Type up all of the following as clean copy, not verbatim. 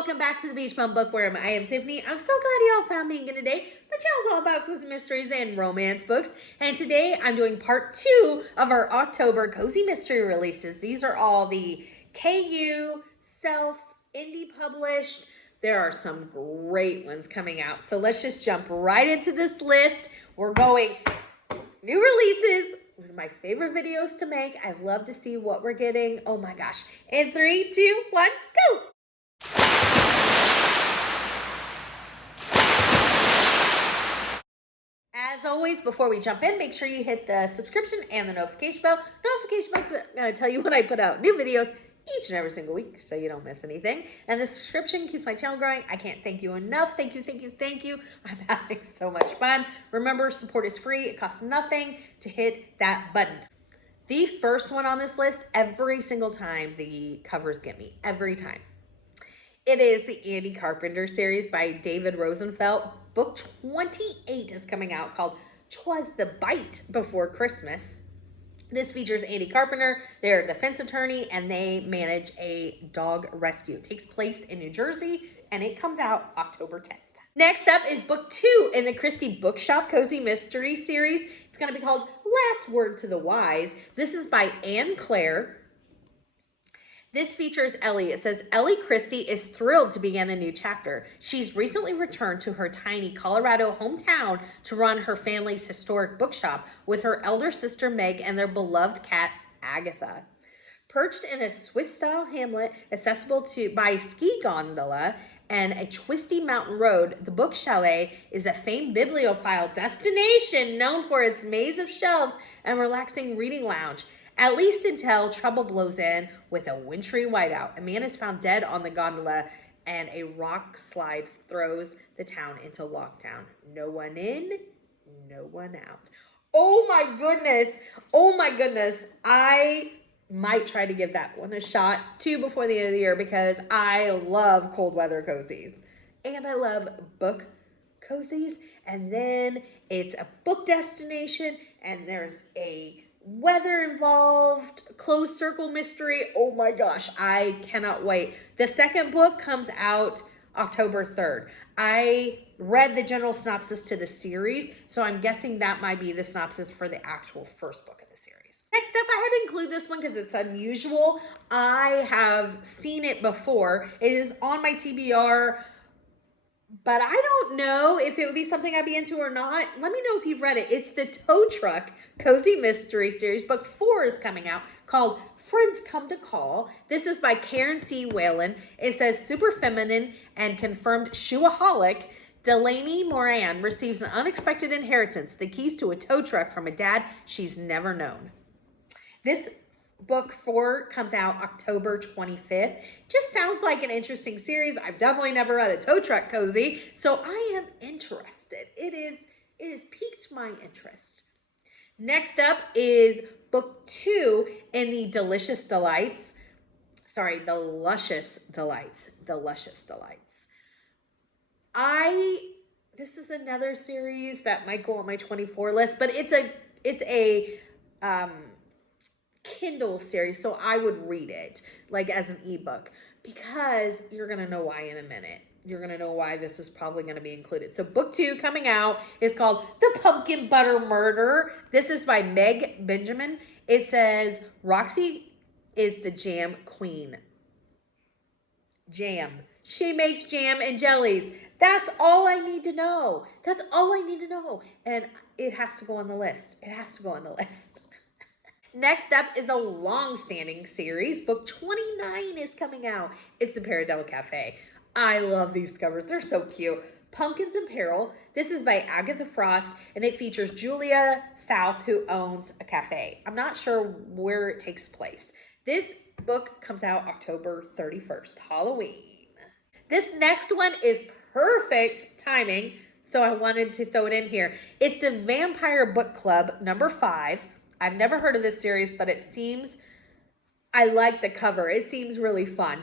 welcome back to the Beach Bum Bookworm. I am Tiffany. I'm so glad y'all found me again today. My channel's all about cozy mysteries and romance books. And today I'm doing part 2 of our October cozy mystery releases. These are all the KU, self, indie published. There are some great ones coming out. So let's just jump right into this list. We're going new releases. One of my favorite videos to make. I love to see what we're getting. Oh my gosh. In 3, 2, 1, go! As always, before we jump in, make sure you hit the subscription and the notification bell. Notification bell's going to tell you when I put out new videos each and every single week so you don't miss anything. And the subscription keeps my channel growing. I can't thank you enough. Thank you, thank you, thank you. I'm having so much fun. Remember, support is free. It costs nothing to hit that button. The first one on this list, every single time the covers get me, every time. It is the Andy Carpenter series by David Rosenfeld. Book 28 is coming out called 'Twas the Bite Before Christmas. This features Andy Carpenter. They're a defense attorney and they manage a dog rescue. It takes place in New Jersey and it comes out October 10th. Next up is book 2 in the Christie Bookshop Cozy Mystery series. It's going to be called Last Word to the Wise. This is by Anne Claire. This features Ellie. It says, Ellie Christie is thrilled to begin a new chapter. She's recently returned to her tiny Colorado hometown to run her family's historic bookshop with her elder sister Meg and their beloved cat Agatha. Perched in a Swiss-style hamlet accessible by ski gondola and a twisty mountain road, the Book Chalet is a famed bibliophile destination known for its maze of shelves and relaxing reading lounge. At least until trouble blows in with a wintry whiteout. A man is found dead on the gondola and a rock slide throws the town into lockdown. No one in, no one out. Oh my goodness. Oh my goodness. I might try to give that one a shot too before the end of the year because I love cold weather cozies. And I love book cozies. And then it's a book destination and there's a weather involved, closed circle mystery. Oh my gosh, I cannot wait. The second book comes out October 3rd. I read the general synopsis to the series, so I'm guessing that might be the synopsis for the actual first book of the series. Next up, I had to include this one because it's unusual. I have seen it before. It is on my TBR, but I don't know if it would be something I'd be into or not. Let me know if you've read it. It's the Tow Truck Cozy Mystery Series. Book 4 is coming out called Friends Come to Call. This is by Karen C. Whalen. It says super feminine and confirmed shoeaholic Delaney Moran receives an unexpected inheritance, the keys to a tow truck from a dad she's never known. This book 4 comes out October 25th. Just sounds like an interesting series. I've definitely never read a tow truck cozy, so I am interested. It is piqued my interest. Next up is book 2 in the Luscious Delights. This is another series that might go on my 24 list, but it's a Kindle series, so I would read it like as an ebook because you're gonna know why in a minute. You're gonna know why this is probably gonna be included. So book 2 coming out is called The Pumpkin Butter Murder. This is by Meg Benjamin. It says Roxy is the jam queen. Jam. She makes jam and jellies. That's all I need to know. That's all I need to know. And it has to go on the list. It has to go on the list. Next up is a long-standing series. Book 29 is coming out. It's the Paradella Cafe. I love these covers. They're so cute. Pumpkins in Peril. This is by Agatha Frost, and it features Julia South, who owns a cafe. I'm not sure where it takes place. This book comes out October 31st, Halloween. This next one is perfect timing, so I wanted to throw it in here. It's the Vampire Book Club, number 5. I've never heard of this series, but I like the cover. It seems really fun.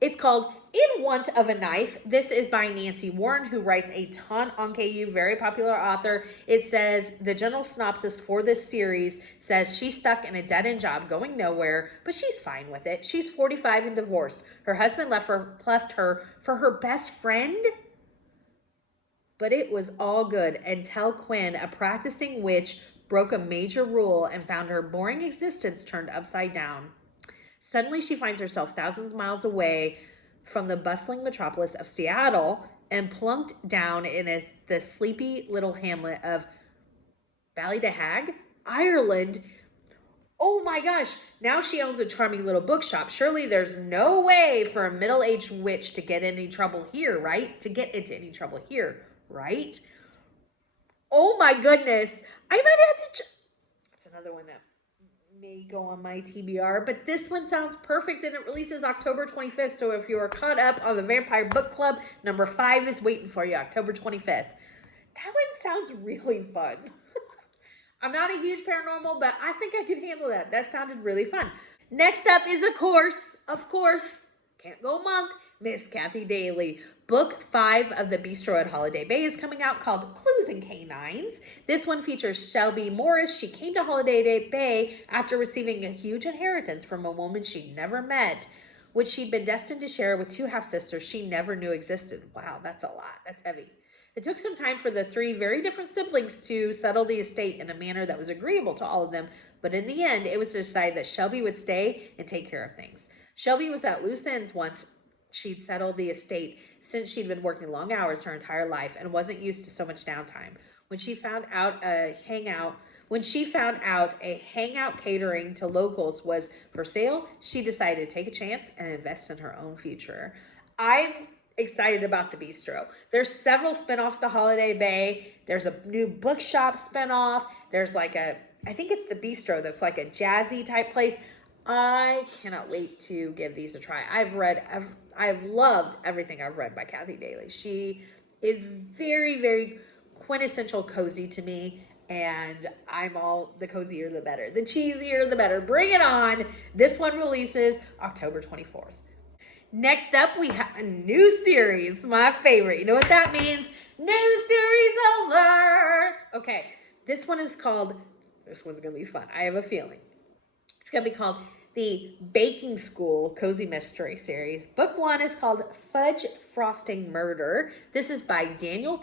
It's called In Want of a Knife. This is by Nancy Warren, who writes a ton on KU, very popular author. It says the general synopsis for this series says she's stuck in a dead-end job going nowhere, but she's fine with it. She's 45 and divorced. Her husband left her for her best friend. But it was all good until Quinn, a practicing witch, broke a major rule and found her boring existence turned upside down. Suddenly, she finds herself thousands of miles away from the bustling metropolis of Seattle and plunked down in the sleepy little hamlet of Ballydehag, Ireland. Oh my gosh, now she owns a charming little bookshop. Surely there's no way for a middle-aged witch to get in any trouble here, right? To get into any trouble here, right? Oh my goodness. I might have to... That's another one that may go on my TBR, but this one sounds perfect, and it releases October 25th. So if you are caught up on the Vampire Book Club, number 5 is waiting for you, October 25th. That one sounds really fun. I'm not a huge paranormal, but I think I could handle that. That sounded really fun. Next up is, of course, can't go monk, Miss Kathy Daly. Book 5 of the Bistro at Holiday Bay is coming out, called Clues and Canines. This one features Shelby Morris. She came to Holiday Bay after receiving a huge inheritance from a woman she'd never met, which she'd been destined to share with 2 half-sisters she never knew existed. Wow, that's a lot. That's heavy. It took some time for the 3 very different siblings to settle the estate in a manner that was agreeable to all of them, but in the end, it was decided that Shelby would stay and take care of things. Shelby was at loose ends once she'd settled the estate, since she'd been working long hours her entire life and wasn't used to so much downtime. When she found out a hangout catering to locals was for sale, she decided to take a chance and invest in her own future. I'm excited about the Bistro. There's several spinoffs to Holiday Bay. There's a new Bookshop spinoff. There's I think it's the Bistro that's like a jazzy type place. I cannot wait to give these a try. I've loved everything I've read by Kathy Daly. She is very, very quintessential cozy to me, and I'm all the cozier the better. The cheesier the better. Bring it on. This one releases October 24th. Next up, we have a new series, my favorite. You know what that means? New series alert. Okay, this one's going to be fun. I have a feeling. It's going to be called the Baking School Cozy Mystery Series. Book 1 is called Fudge Frosting Murder. This is by Daniel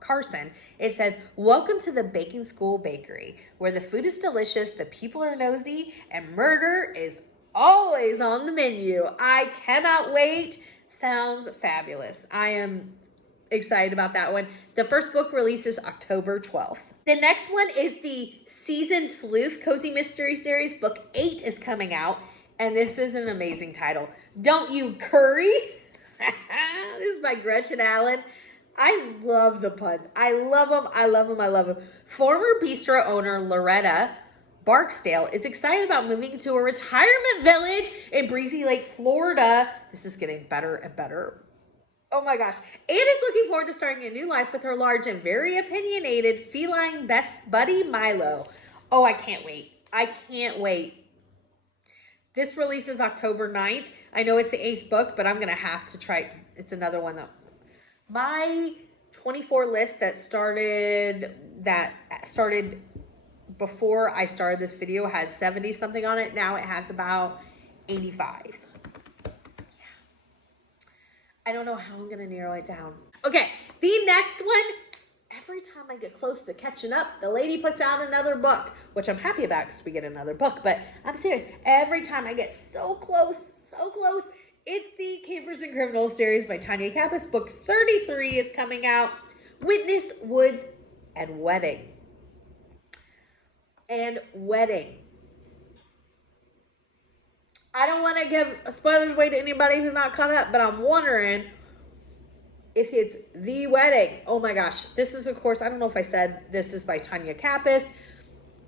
Carson. It says, welcome to the Baking School Bakery, where the food is delicious, the people are nosy, and murder is always on the menu. I cannot wait. Sounds fabulous. I am excited about that one. The first book releases October 12th. The next one is the Season Sleuth Cozy Mystery Series. Book 8 is coming out, and this is an amazing title. Don't You Curry? This is by Gretchen Allen. I love the puns. I love them. I love them. I love them. Former Bistro owner Loretta Barksdale is excited about moving to a retirement village in Breezy Lake, Florida. This is getting better and better. Oh my gosh. Anne is looking forward to starting a new life with her large and very opinionated feline best buddy, Milo. Oh, I can't wait. I can't wait. This releases October 9th. I know it's the 8th book, but I'm going to have to try. It's another one that my 24 list that started before I started this video had 70 something on it. Now it has about 85. I don't know how I'm going to narrow it down. Okay, the next one, every time I get close to catching up, the lady puts out another book, which I'm happy about because we get another book, but I'm serious. Every time I get so close, it's the Campers and Criminals series by Tanya Kappas. Book 33 is coming out. Witness, Woods, and Wedding. I don't want to give spoilers away to anybody who's not caught up, but I'm wondering if it's The Wedding. Oh my gosh. This is, of course, I don't know if I said this is by Tanya Kappas.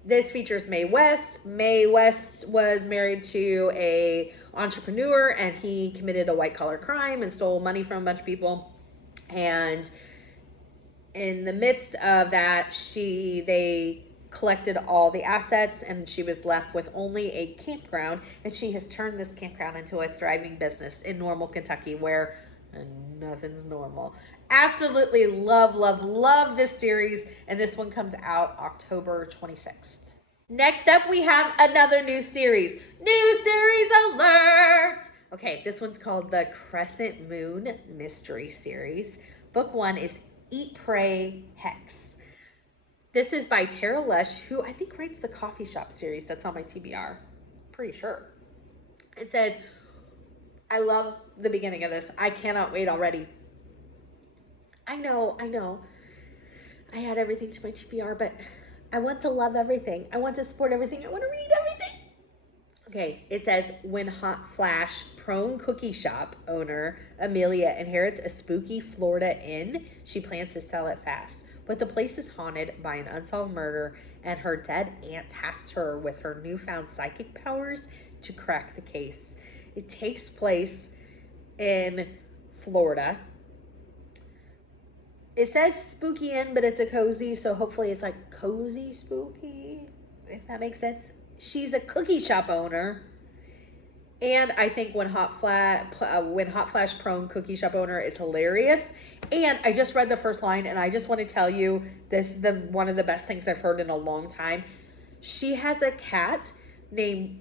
This features Mae West. Mae West was married to a entrepreneur, and he committed a white-collar crime and stole money from a bunch of people. And in the midst of that, they collected all the assets, and she was left with only a campground, and she has turned this campground into a thriving business in Normal, Kentucky, where nothing's normal. Absolutely love this series, and this one comes out October 26th. Next up, we have another new series. New series alert! Okay, this one's called the Crescent Moon Mystery Series. Book 1 is Eat, Pray Hex. This is by Tara Lush, who I think writes the Coffee Shop series that's on my TBR. Pretty sure. It says, I love the beginning of this. I cannot wait already. I know. I add everything to my TBR, but I want to love everything. I want to support everything. I want to read everything. Okay, it says, when hot flash prone cookie shop owner Amelia inherits a spooky Florida inn, she plans to sell it fast. But the place is haunted by an unsolved murder, and her dead aunt tasks her with her newfound psychic powers to crack the case. It takes place in Florida. It says spooky inn, but it's a cozy, so hopefully it's like cozy spooky, if that makes sense. She's a cookie shop owner, and I think when hot flash prone cookie shop owner is hilarious. And I just read the first line, and I just want to tell you this: one of the best things I've heard in a long time. She has a cat named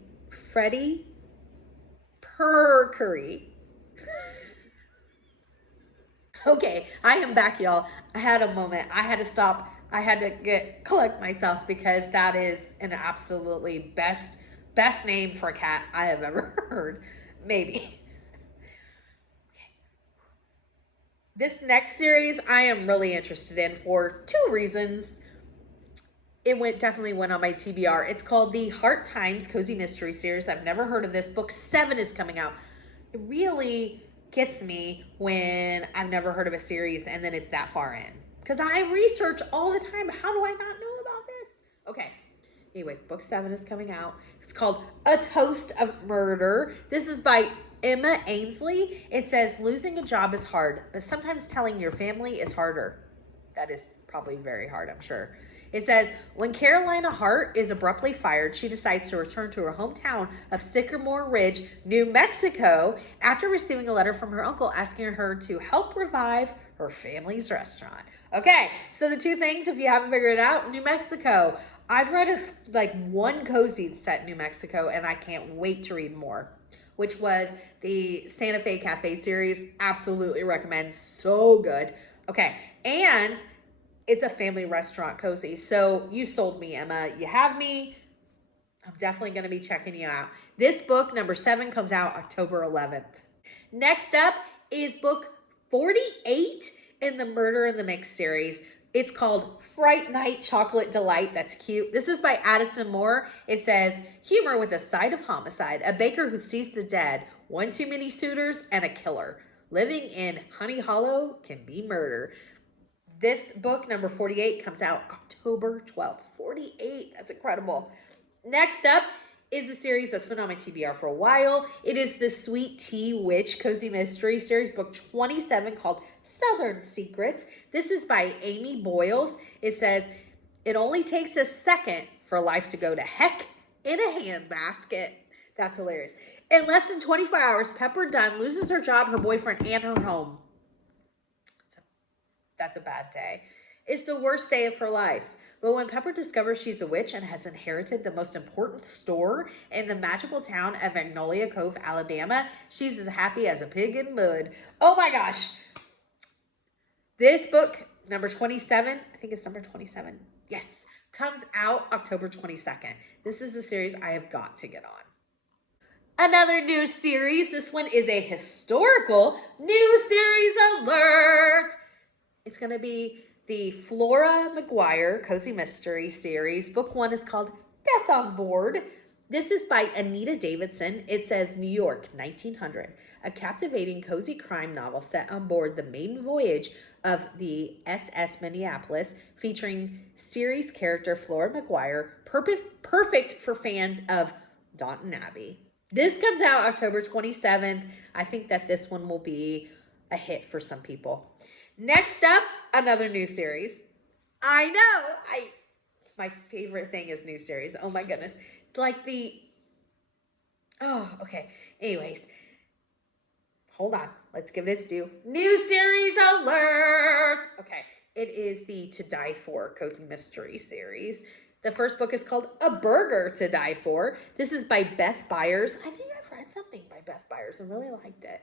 Freddie Perkery. Okay, I am back, y'all. I had a moment. I had to stop. I had to collect myself, because that is an absolutely best name for a cat I have ever heard. Maybe. Okay. This next series I am really interested in for 2 reasons. It definitely went on my TBR. It's called the Hart Times Cozy Mystery Series. I've never heard of this. Book 7 is coming out. It really gets me when I've never heard of a series and then it's that far in, because I research all the time. How do I not know about this? Okay. Anyways, book 7 is coming out. It's called A Toast of Murder. This is by Emma Ainsley. It says, losing a job is hard, but sometimes telling your family is harder. That is probably very hard, I'm sure. It says, when Carolina Hart is abruptly fired, she decides to return to her hometown of Sycamore Ridge, New Mexico, after receiving a letter from her uncle asking her to help revive her family's restaurant. Okay, so the 2 things, if you haven't figured it out, New Mexico. I've read one cozy set in New Mexico, and I can't wait to read more, which was the Santa Fe Cafe series. Absolutely recommend. So good. Okay, and it's a family restaurant cozy. So you sold me, Emma. You have me. I'm definitely going to be checking you out. This book, number 7, comes out October 11th. Next up is book 48 in the Murder in the Mix series. It's called Fright Night Chocolate Delight. That's cute. This is by Addison Moore. It says, humor with a side of homicide. A baker who sees the dead, one too many suitors, and a killer. Living in Honey Hollow can be murder. This book, number 48, comes out October 12th. 48. That's incredible. Next up is a series that's been on my TBR for a while. It is the Sweet Tea Witch Cozy Mystery Series, book 27, called Southern Secrets. This is by Amy Boyles. It says, it only takes a second for life to go to heck in a handbasket. That's hilarious. In less than 24 hours, Pepper Dunn loses her job, her boyfriend, and her home. That's a bad day. It's the worst day of her life. But when Pepper discovers she's a witch and has inherited the most important store in the magical town of Magnolia Cove, Alabama, she's as happy as a pig in mud. Oh my gosh. This book, number 27, I think it's number 27. Yes, comes out October 22nd. This is a series I have got to get on. Another new series. This one is a historical new series alert. It's going to be the Flora Maguire Cozy Mystery Series. Book 1 is called Death on Board. This is by Anita Davidson. It says New York, 1900. A captivating cozy crime novel set on board the maiden voyage of the SS Minneapolis, featuring series character Flora Maguire, perfect for fans of Downton Abbey. This comes out October 27th. I think that this one will be a hit for some people. Next up, another new series. I know, It's my favorite thing is new series. Oh my goodness. It's like the, oh, okay. Anyways, hold on. Let's give it its due. New series alert. Okay. It is the To Die For Cozy Mystery series. The first book is called A Burger to Die For. This is by Beth Byers. I think I've read something by Beth Byers and really liked it.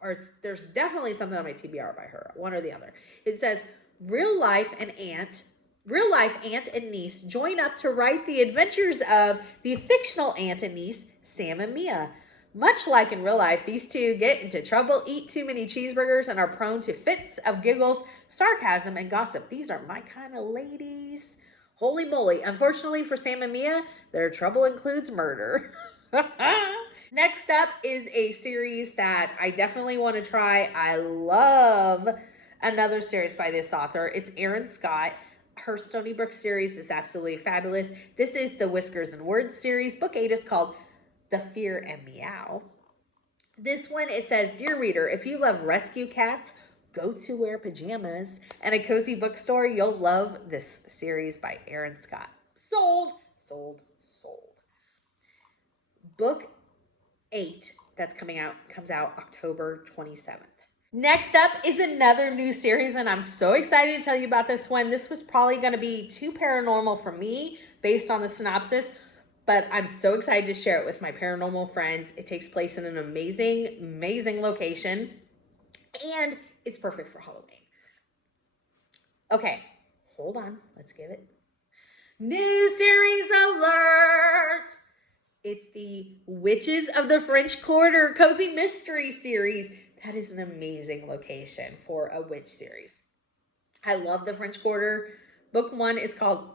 Or there's definitely something on my TBR by her, one or the other. It says, real life aunt and niece join up to write the adventures of the fictional aunt and niece, Sam and Mia. Much like in real life, these two get into trouble, eat too many cheeseburgers, and are prone to fits of giggles, sarcasm, and gossip. These are my kind of ladies. Holy moly. Unfortunately for Sam and Mia, their trouble includes murder. Next up is a series that I definitely want to try. I love another series by this author. It's Erin Scott. Her Stony Brook series is absolutely fabulous. This is the Whiskers and Words series. Book 8 is called The Fear and Meow. This one, it says, Dear reader, if you love rescue cats, go to wear pajamas, and a cozy bookstore, you'll love this series by Erin Scott. Sold, sold, sold. Book 8 that's comes out October 27th. Next up is another new series, and I'm so excited to tell you about this one. This was probably going to be too paranormal for me based on the synopsis, but I'm so excited to share it with my paranormal friends. It takes place in an amazing, amazing location, and it's perfect for Halloween. Okay, hold on. Let's give it. New series alert! It's the Witches of the French Quarter Cozy Mystery series. That is an amazing location for a witch series. I love the French Quarter. Book 1 is called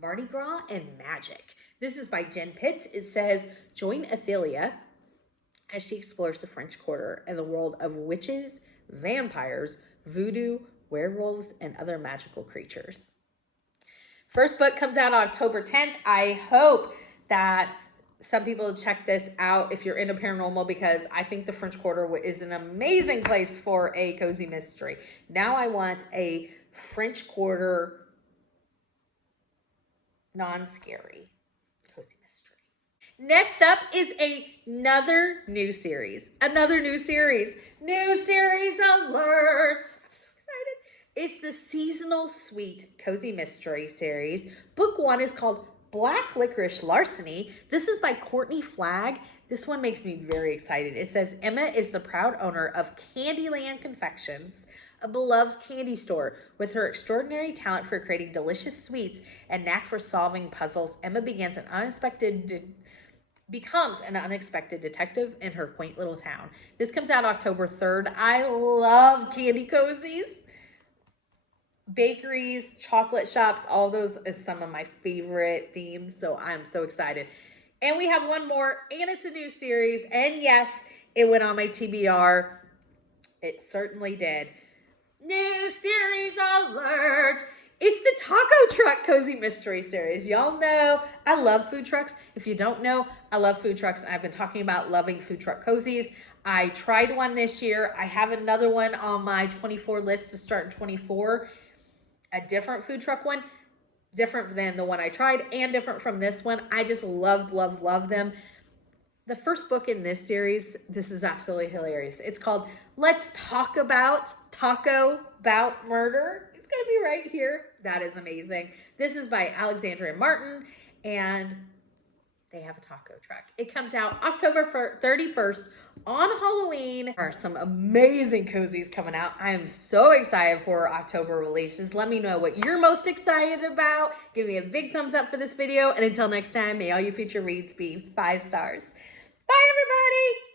Mardi Gras and Magic. This is by Jen Pitts. It says, join Athelia as she explores the French Quarter and the world of witches, vampires, voodoo, werewolves, and other magical creatures. First book comes out on October 10th. I hope that some people check this out if you're into paranormal, because I think the French Quarter is an amazing place for a cozy mystery. Now I want a French Quarter non-scary cozy mystery. Next up is another new series. New series alert. I'm so excited. It's the Seasonal Sweet Cozy Mystery series. Book 1 is called Black Licorice Larceny. This is by Courtney Flag. This one makes me very excited. It says, Emma is the proud owner of Candyland Confections, a beloved candy store. With her extraordinary talent for creating delicious sweets and knack for solving puzzles, Emma becomes an unexpected detective in her quaint little town. This comes out October 3rd. I love candy cozies. Bakeries, chocolate shops, all those is some of my favorite themes, so I'm so excited. And we have one more, and it's a new series, and yes, it went on my TBR. It certainly did. New series alert! It's the Taco Truck Cozy Mystery series. Y'all know I love food trucks. If you don't know, I love food trucks. I've been talking about loving food truck cozies. I tried one this year. I have another one on my 24 list to start in 24. A different food truck one, different than the one I tried and different from this one. I just love, love, love them. The first book in this series, this is absolutely hilarious. It's called Let's Talk About Taco Bout Murder. It's going to be right here. That is amazing. This is by Alexandria Martin, and they have a taco truck. It comes out October 31st on Halloween. There are some amazing cozies coming out. I am so excited for October releases. Let me know what you're most excited about. Give me a big thumbs up for this video. And until next time, may all your future reads be 5 stars. Bye, everybody.